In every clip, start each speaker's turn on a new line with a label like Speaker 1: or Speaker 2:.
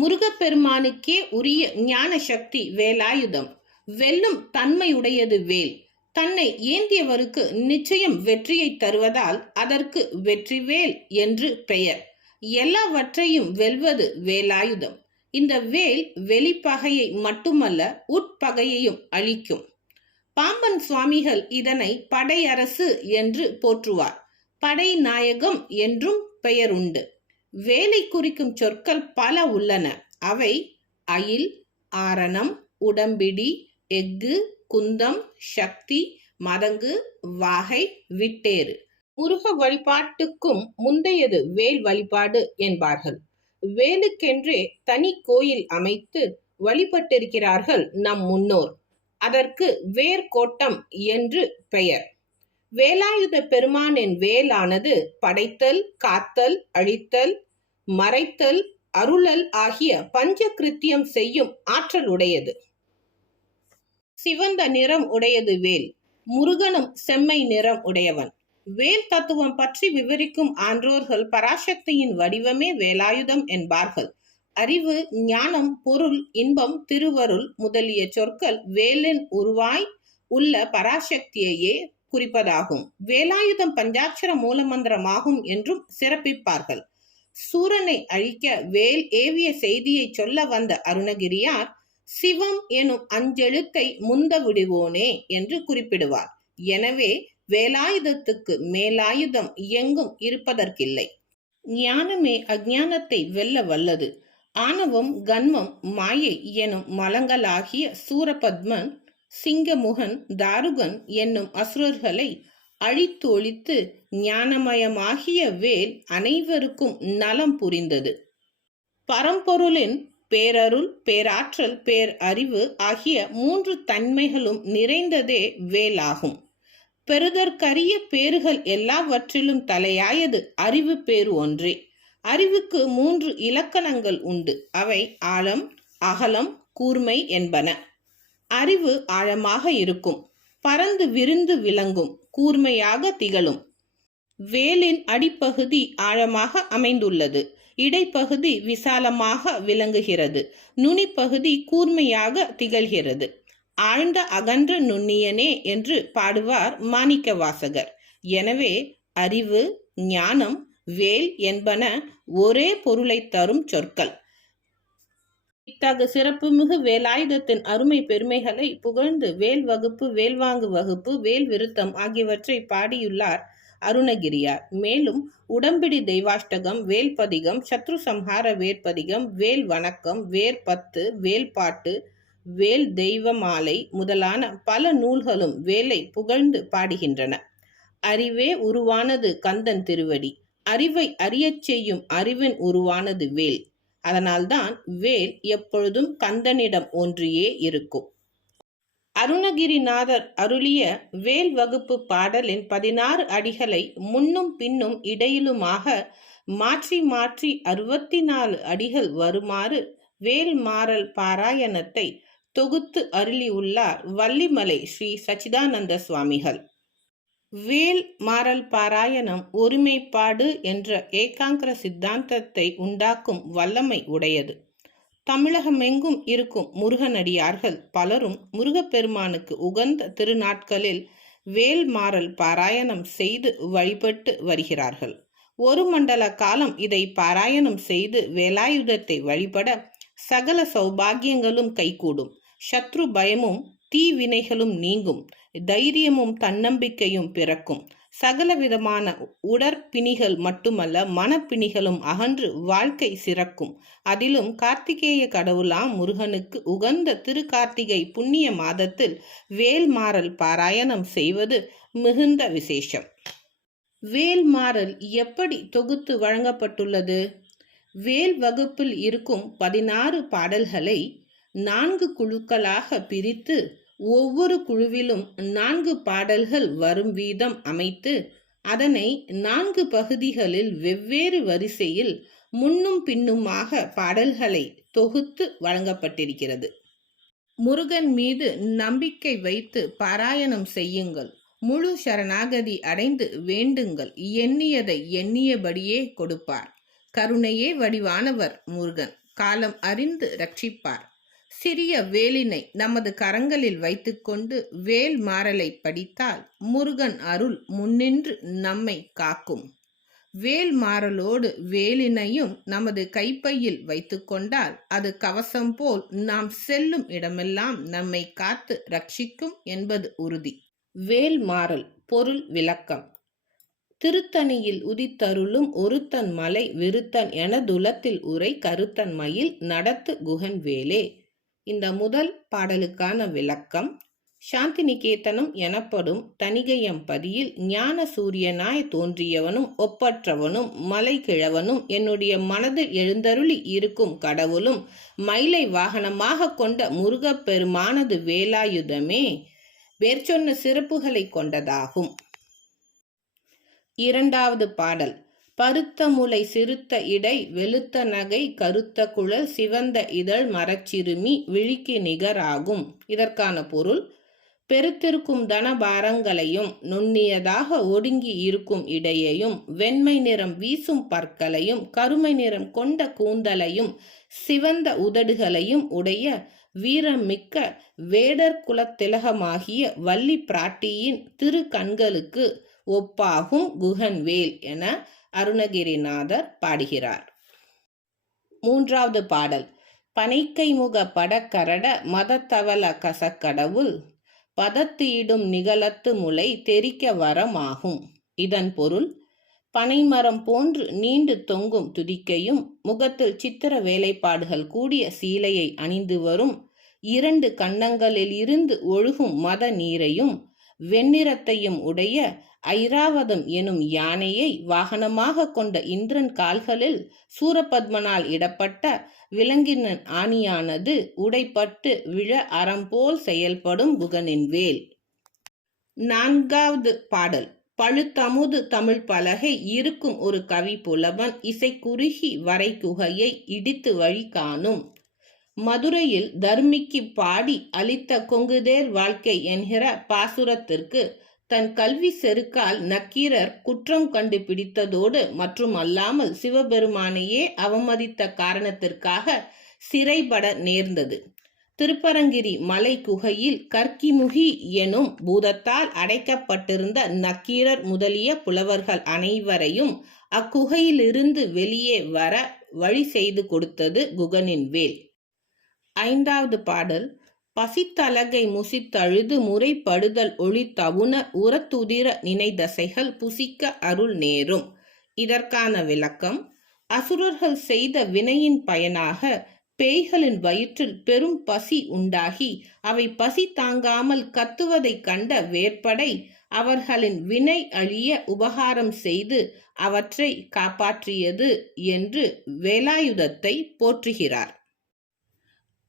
Speaker 1: முருகப்பெருமானுக்கே உரிய ஞான சக்தி வேலாயுதம். வெல்லும் தன்மையுடையது வேல். தன்னை ஏந்தியவருக்கு நிச்சயம் வெற்றியை தருவதால் அதற்கு வெற்றிவேல் என்று பெயர். எல்லாவற்றையும் வெல்வது வேலாயுதம். இந்த வேல் வெளிப்பகையை மட்டுமல்ல உட்பகையையும் அழிக்கும். பாம்பன் சுவாமிகள் இதனை படையரசு என்று போற்றுவார். படை நாயகம் என்றும் பெயருண்டு. வேலை குறிக்கும் சொற்கள் பல உள்ளன. அவை அயில் ஆரணம் உடம்பிடி எஃகு குந்தம் சக்தி மதங்கு வாகை விட்டேறு. முருக வழிபாட்டுக்கும் முந்தையது வேல் வழிபாடு என்பார்கள். வேலுக்கென்றே தனி கோயில் அமைத்து வழிபட்டிருக்கிறார்கள் நம் முன்னோர். அதற்கு வேர்கோட்டம் என்று பெயர். வேலாயுத பெருமானின் வேலானது படைத்தல் காத்தல் அழித்தல் மறைத்தல் அருளல் ஆகிய பஞ்ச கிருத்தியம் செய்யும் ஆற்றல் உடையது. சிவந்த நிறம் உடையது வேல் முருகனும் செம்மை நிறம் உடையவன். வேல் தத்துவம் பற்றி விவரிக்கும் ஆன்றோர்கள் பராசக்தியின் வடிவமே வேலாயுதம் என்பார்கள். அறிவு ஞானம் பொருள் இன்பம் திருவருள் முதலிய சொற்கள் வேலின் உருவாய் உள்ள பராசக்தியையே குறிப்பதாகும். வேலாயுதம் பஞ்சாட்சர மூலமந்திரமாகும் என்றும் சிறப்பிப்பார்கள். சூரனை அழிக்க வேல் ஏவிய செய்தியை சொல்ல வந்த அருணகிரியார் சிவம் எனும் அஞ்செழுத்தை முந்த விடுவோனே என்று குறிப்பிடுவார். எனவே வேலாயுதத்துக்கு மேலாயுதம் எங்கும் இருப்பதற்கில்லை. ஞானமே அஜானத்தை வெல்ல வல்லது. ஆணவம் கன்மம் மாயை எனும் மலங்களாகிய சூரபத்மன் சிங்கமுகன் தாருகன் என்னும் அசுரர்களை அழித்து ஒழித்து ஞானமயமாகிய வேல் அனைவருக்கும் நலம் புரிந்தது. பரம்பொருளின் பேரருள் பேராற்றல் பேர் அறிவு ஆகிய மூன்று தன்மைகளும் நிறைந்ததே வேலாகும். பெறுதற்கரிய பேறுகள் எல்லாவற்றிலும் தலையாயது அறிவு பேறு ஒன்றே. அறிவுக்கு மூன்று இலக்கணங்கள் உண்டு. அவை ஆழம் அகலம் கூர்மை என்பன. அறிவு ஆழமாக இருக்கும். பறந்து விரிந்து விளங்கும் கூர்மையாக திகழும். வேலின் அடிப்பகுதி ஆழமாக அமைந்துள்ளது. இடைப்பகுதி விசாலமாக விளங்குகிறது. நுனிப்பகுதி கூர்மையாக திகழ்கிறது. ஆழ்ந்த அகன்ற நுண்ணியனே என்று பாடுவார் மாணிக்க வாசகர் எனவே அறிவு ஞானம் வேல் என்பன ஒரே பொருளை தரும் சொற்கள். இத்தகு சிறப்புமிகு வேலாயுதத்தின் அருமை பெருமைகளை புகழ்ந்து வேல் வகுப்பு வேல்வாங்கு வகுப்பு வேல் விருத்தம் ஆகியவற்றை பாடியுள்ளார் அருணகிரியார். மேலும் உடம்பிடி தெய்வாஷ்டகம் வேல்பதிகம் சத்ரு சம்ஹார வேற்பதிகம் வேல் வணக்கம் வேற்பத்து வேல்பாட்டு வேல் தெய்வ மாலை முதலான பல நூல்களும் வேலை புகழ்ந்து பாடுகின்றன. அறிவே உருவானது கந்தன் திருவடி. அறிவை அறியச் செய்யும் அறிவின் உருவானது வேல். அதனால்தான் வேல் எப்பொழுதும் கந்தனிடம் ஒன்றியே இருக்கும். அருணகிரிநாதர் அருளிய வேல் வகுப்பு பாடலின் பதினாறு அடிகளை முன்னும் பின்னும் இடையிலுமாக மாற்றி மாற்றி அறுபத்தி நாலு அடிகள் வருமாறு வேல் மாறல் பாராயணத்தை தொகுத்து அருளியுள்ளார் வள்ளிமலை ஸ்ரீ சச்சிதானந்த சுவாமிகள். வேல் மாறல் பாராயணம் ஒருமைப்பாடு என்ற ஏகாங்கிர சித்தாந்தத்தை உண்டாக்கும் வல்லமை உடையது. தமிழகமெங்கும் இருக்கும் முருகனடியார்கள் பலரும் முருகப்பெருமானுக்கு உகந்த திருநாட்களில் வேல் மாறல் பாராயணம் செய்து வழிபட்டு வருகிறார்கள். ஒரு மண்டல காலம் இதை பாராயணம் செய்து வேலாயுதத்தை வழிபட சகல சௌபாகியங்களும் கைகூடும். சத்ரு பயமும் தீவினைகளும் நீங்கும். தைரியமும் தன்னம்பிக்கையும் பிறக்கும். சகல விதமான உடற்பிணிகள் மட்டுமல்ல மனப்பிணிகளும் அகன்று வாழ்க்கை சிறக்கும். அதிலும் கார்த்திகேய கடவுளாம் முருகனுக்கு உகந்த திருக்கார்த்திகை புண்ணிய மாதத்தில் வேல்மாறல் பாராயணம் செய்வது மிகுந்த விசேஷம். வேல்மாறல் எப்படி தொகுத்து வழங்கப்பட்டுள்ளது? வேல் வகுப்பில் இருக்கும் பதினாறு பாடல்களை நான்கு குழுக்களாக பிரித்து ஒவ்வொரு குழுவிலும் நான்கு பாடல்கள் வரும் வீதம் அமைத்து அதனை நான்கு பகுதிகளில் வெவ்வேறு வரிசையில் முன்னும் பின்னுமாக பாடல்களை தொகுத்து வழங்கப்பட்டிருக்கிறது. முருகன் மீது நம்பிக்கை வைத்து பாராயணம் செய்யுங்கள். முழு சரணாகதி அடைந்து வேண்டுங்கள். எண்ணியதை எண்ணியபடியே கொடுப்பார். கருணையே வடிவானவர் முருகன். காலம் அறிந்து ரட்சிப்பார். சிறிய வேலினை நமது கரங்களில் வைத்துக்கொண்டு வேல் மாறலை படித்தால் முருகன் அருள் முன்னின்று நம்மை காக்கும். வேல் மாறலோடு வேலினையும் நமது கைப்பையில் வைத்துக்கொண்டால் அது கவசம் போல் நாம் செல்லும் இடமெல்லாம் நம்மை காத்து ரட்சிக்கும் என்பது உறுதி. வேல் மாறல் பொருள் விளக்கம். திருத்தணியில் உதித்தருளும் ஒருத்தன் மலை விருத்தன் என துலத்தில் உரை கருத்தன் மயில் நடத்து குகன் வேலே. இந்த முதல் பாடலுக்கான விளக்கம் சாந்தி நிகேதனம் எனப்படும் தணிகையம்பதியில் ஞான சூரியனாய் தோன்றியவனும் ஒப்பற்றவனும் மலை கிழவனும் என்னுடைய மனதில் எழுந்தருளி இருக்கும் கடவுளும் மயிலை வாகனமாக கொண்ட முருகப்பெருமானது வேலாயுதமே வேர்ச்சொன்ன சிறப்புகளை கொண்டதாகும். இரண்டாவது பாடல் பருத்த முலை சிறுத்த இடை வெளுத்த நகை கருத்த குழல் சிவந்த இதழ் மரச்சிறுமி விழிக்கு நிகராகும் இதற்கான பொருள் பெருத்திருக்கும் தனபாரங்களையும் நுண்ணியதாக ஒடுங்கி இருக்கும் இடையையும் வெண்மை நிறம் வீசும் பற்களையும் கருமை நிறம் கொண்ட கூந்தலையும் சிவந்த உதடுகளையும் உடைய வீரமிக்க வேடர் குலத்திலகமாகிய வள்ளி பிராட்டியின் திரு கண்களுக்கு ஒப்பாகும் குகன்வேல் என அருணகிரிநாதர் பாடுகிறார். மூன்றாவது பாடல். பனைக்கைமுக படக்கரட மதத்தவல கசக்கடவுள் பதத்து இடும் நிகழத்து முளை தெரிக்க வரமாகும். இதன் பொருள் பனைமரம் போன்று நீண்டு தொங்கும் துதிக்கையும் முகத்தில் சித்திர வேலைப்பாடுகள் கூடிய சீலையை அணிந்து வரும் இரண்டு கன்னங்களில் இருந்து ஒழுகும் மத நீரையும் வெண்ணிறத்தையும் உடைய ஐராவதம் எனும் யானையை வாகனமாக கொண்ட இந்திரன் கால்களில் சூரபத்மனால் இடப்பட்ட விலங்கினன் ஆணியானது உடைப்பட்டு விழ அறம்போல் செயல்படும் குகனின் வேல். நான்காவது பாடல். பழுத்தமுது தமிழ் பலகை இருக்கும் ஒரு கவி புலவன் இசை குறுகி வரை குகையை இடித்து வழி காணும். மதுரையில் தர்மிக்கு பாடி அளித்த கொங்குதேர் வாழ்க்கை என்கிற பாசுரத்திற்கு தன் கல்வி செருக்கால் நக்கீரர் குற்றம் கண்டு பிடித்ததோடு மற்றும் அல்லாமல் சிவபெருமானையே அவமதித்த காரணத்திற்காக சிறைபட நேர்ந்தது. திருப்பரங்கிரி மலை குகையில் கற்கிமுகி எனும் பூதத்தால் அடைக்கப்பட்டிருந்த நக்கீரர் முதலிய புலவர்கள் அனைவரையும் அக்குகையிலிருந்து வெளியே வர வழி செய்து கொடுத்தது குகனின் வேல். ஐந்தாவது பாடல். பசித்தலகை முசித்தழுது முறைப்படுதல் ஒளி தவுன உரத்துதிர நினைதசைகள் புசிக்க அருள் நேரும். இதற்கான விளக்கம் அசுரர்கள் செய்த வினையின் பயனாக பேய்களின் வயிற்றில் பெரும் பசி உண்டாகி அவை பசி தாங்காமல் கத்துவதைக் கண்ட வேற்படை அவர்களின் வினை அழிய உபகாரம் செய்து அவற்றை காப்பாற்றியது என்று வேலாயுதத்தை போற்றுகிறார்.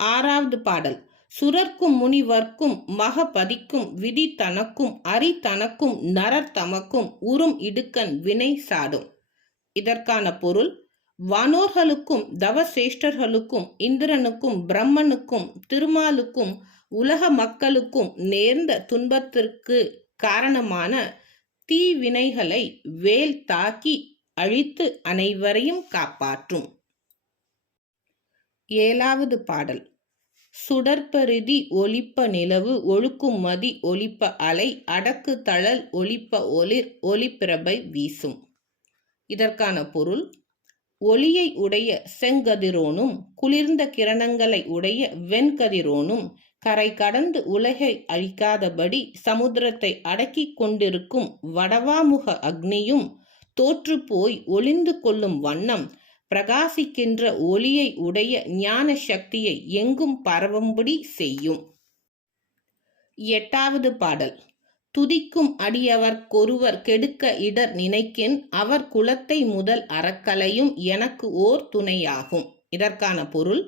Speaker 1: ஆறாவது பாடல் சுரர்க்கும் முனிவர்க்கும் மகபதிக்கும் விதி தனக்கும் அரி தனக்கும் நரர் தமக்கும் உறும் இடுக்கன் வினை சாடும். இதற்கான பொருள் வானோர்களுக்கும் தவசேஷ்டர்களுக்கும் இந்திரனுக்கும் பிரம்மனுக்கும் திருமாலுக்கும் உலக மக்களுக்கும் நேர்ந்த துன்பத்திற்கு காரணமான தீவினைகளை வேல் தாக்கி அழித்து அனைவரையும் காப்பாற்றும். ஏழாவது பாடல். சுடற்பரிதி ஒலிப்ப நிலவு ஒழுக்கும் மதி ஒலிப்ப அலை அடக்கு தழல் ஒலிப்ப ஒளிர் ஒளிப்பிரபை வீசும். இதற்கான பொருள் ஒளியை உடைய செங்கதிரோனும் குளிர்ந்த கிரணங்களை உடைய வெண்கதிரோனும் கரை கடந்து உலகை அழிக்காதபடி சமுத்திரத்தை அடக்கிக் கொண்டிருக்கும் வடவாமுக அக்னியும் தோற்றுப்போய் ஒளிந்து கொள்ளும் வண்ணம் பிரகாசிக்கின்ற ஒளியை உடைய ஞான சக்தியை எங்கும் பரவும்படி செய்யும். எட்டாவது பாடல். துதிக்கும் அடியவர் கொருவர் கெடுக்க இடர் நினைக்கின் அவர் குலத்தை முதல் அறக்கலையும் எனக்கு ஓர் துணையாகும். இதற்கான பொருள்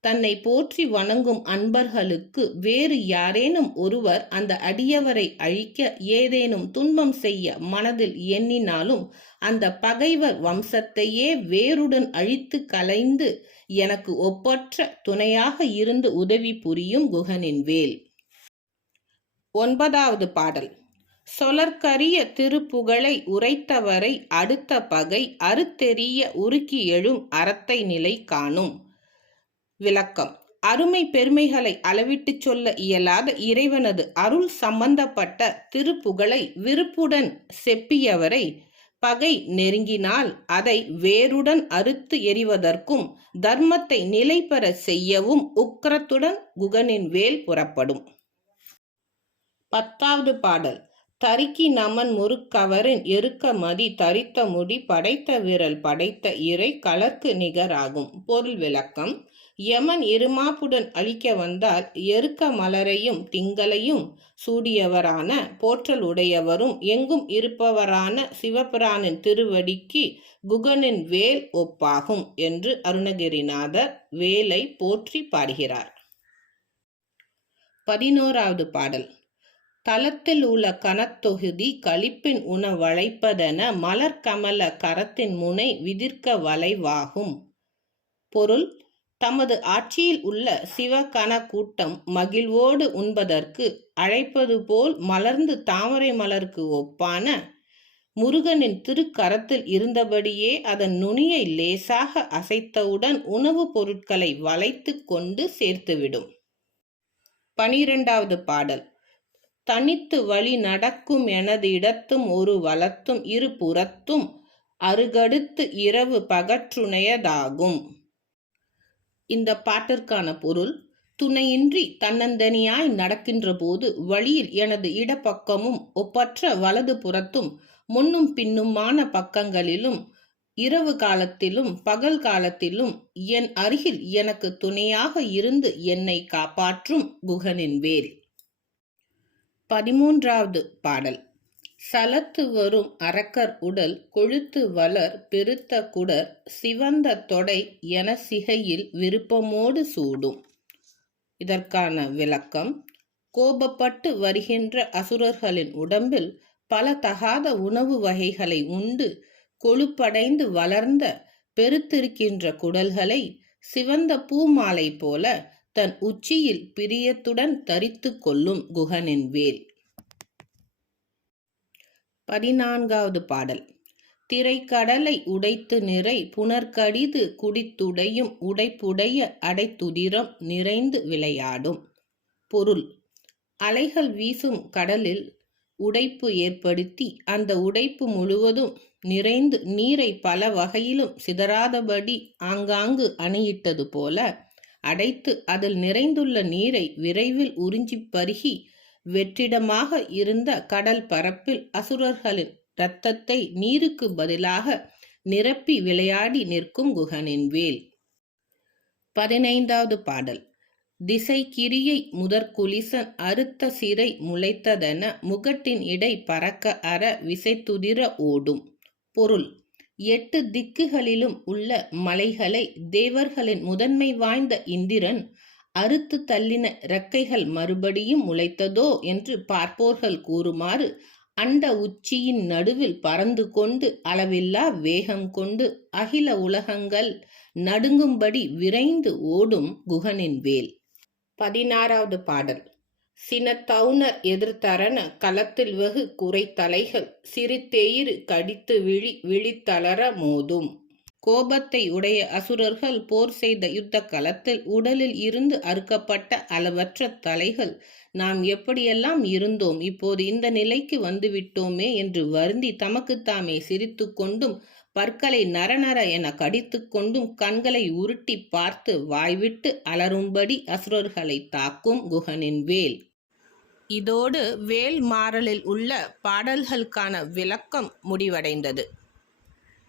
Speaker 1: தன்னை போற்றி வணங்கும் அன்பர்களுக்கு வேறு யாரேனும் ஒருவர் அந்த அடியவரை அழிக்க ஏதேனும் துன்பம் செய்ய மனதில் எண்ணினாலும் அந்த பகைவர் வம்சத்தையே வேருடன் அழித்து கலைந்து எனக்கு ஒப்பற்ற துணையாக இருந்து உதவி புரியும் குகனின் வேல். ஒன்பதாவது பாடல். சொலற்கரிய திருப்புகழை உரைத்தவரை அடுத்த பகை அறுத்தெறிய உருக்கி எழும் அறத்தை நிலை காணும் விளக்கம். அருமை பெருமைகளை அளவிட்டுச் சொல்ல இயலாத இறைவனது அருள் சம்பந்தப்பட்ட திருப்புகழை விருப்புடன் செப்பியவரை பகை நெருங்கினால் அதை வேருடன் அறுத்து எறிவதற்கும் தர்மத்தை நிலைபெற செய்யவும் உக்கரத்துடன் குகனின் வேல் புறப்படும். பத்தாவது பாடல். தரிக்கி நமன் முறுக்கவரின் எருக்க மதி தரித்த முடி படைத்த விரல் படைத்த இறை கலர்க்கு நிகராகும். பொருள் விளக்கம். யமன் இருமாப்புடன் அழிக்க வந்தால் எருக்க மலரையும் திங்களையும் சூடியவரான போற்றல் உடையவரும் எங்கும் இருப்பவரான சிவபிரானின் திருவடிக்கு குகனின் வேல் ஒப்பாகும் என்று அருணகிரிநாதர் வேலை போற்றி பாடுகிறார். பதினோராவது பாடல். தலத்தில் உள்ள கனத்தொகுதி களிப்பின் உணவழைப்பதென மலர்கமல கரத்தின் முனை விதிர்க்க வளைவாகும். பொருள் தமது ஆட்சியில் உள்ள சிவகண கூட்டம் மகிழ்வோடு உண்பதற்கு அழைப்பது போல் மலர்ந்து தாமரை மலருக்கு ஒப்பான முருகனின் திருக்கரத்தில் இருந்தபடியே அதன் நுனியை லேசாக அசைத்தவுடன் உணவுப் பொருட்களை வளைத்து கொண்டு சேர்த்துவிடும். பனிரெண்டாவது பாடல். தனித்து வழி நடக்கும் எனது இடத்தும் ஒரு வளத்தும் இரு புறத்தும் அருகடுத்து இரவு பகற்றுணையதாகும். இந்த பாட்டிற்கான பொருள் துணையின்றி தன்னந்தனியாய் நடக்கின்ற போது வழியில் எனது இடப்பக்கமும் ஒப்பற்ற வலது புறத்தும் முன்னும் பின்னுமான பக்கங்களிலும் இரவு காலத்திலும் பகல் காலத்திலும் என் அருகில் எனக்கு துணையாக இருந்து என்னை காப்பாற்றும் குகனின் வேல் பதிமூன்றாவது பாடல். சலத்து வரும் அரக்கர் உடல் கொழுத்து வளர் பெருத்த குடர் சிவந்த தொடை என சிகையில் விருப்பமோடு சூடும். இதற்கான விளக்கம் கோபப்பட்டு வருகின்ற அசுரர்களின் உடம்பில் பல தகாத உணவு வகைகளை உண்டு கொழுப்படைந்து வளர்ந்த பெருத்திருக்கின்ற குடல்களை சிவந்த பூமாலை போல தன் உச்சியில் பிரியத்துடன் தரித்து கொள்ளும் குகனின் வேல். பதினான்காவது பாடல். திரைக்கடலை உடைத்து நிறை புனர்கடிது குடித்துடையும் உடைப்புடைய அடைத்துதிரம் நிறைந்து விளையாடும் பொருள். அலைகள் வீசும் கடலில் உடைப்பு ஏற்படுத்தி அந்த உடைப்பு முழுவதும் நிறைந்து நீரை பல வகையிலும் சிதறாதபடி ஆங்காங்கு அணியிட்டது போல அடைத்து அதில் நிறைந்துள்ள நீரை விரைவில் உறிஞ்சிப் பருகி வெற்றிடமாக இருந்த கடல் பரப்பில் அசுரர்களின் இரத்தத்தை நீருக்கு பதிலாக நிரப்பி விளையாடி நிற்கும் குகனின் வேல். பதினைந்தாவது பாடல். திசை கிரியை முதற்குலிசன் அறுத்த சிறை முளைத்ததென முகட்டின் இடை பறக்க அற விசைத்துதிர ஓடும். பொருள். எட்டு திக்குகளிலும் உள்ள மலைகளை தேவர்களின் முதன்மை வாய்ந்த இந்திரன் அறுத்து தள்ளின இறக்கைகள் மறுபடியும் முளைத்ததோ என்று பார்ப்போர்கள் கூறுமாறு அண்ட உச்சியின் நடுவில் பறந்து கொண்டு அளவில்லா வேகம் கொண்டு அகில உலகங்கள் நடுங்கும்படி விரைந்து ஓடும் குகனின் வேல். பதினாறாவது பாடல். சினத்தவுணர் எதிர்த்தரன களத்தில் வெகு குறைத்தலைகள் சிறுத்தெயிறு கடித்து விழி விழித்தளர மோதும். கோபத்தை உடைய அசுரர்கள் போர் செய்த யுத்த களத்தில் உடலில் இருந்து அறுக்கப்பட்ட அளவற்ற தலைகள் நாம் எப்படியெல்லாம் இருந்தோம் இப்போது இந்த நிலைக்கு வந்துவிட்டோமே என்று வருந்தி தமக்குத்தாமே சிரித்து கொண்டும் பற்களை நரநர என கடித்து கொண்டும் கண்களை உருட்டி பார்த்து வாய்விட்டு அலரும்படி அசுரர்களை தாக்கும் குகனின் வேல். இதோடு வேல் மாறலில் உள்ள பாடல்களுக்கான விளக்கம் முடிவடைந்தது.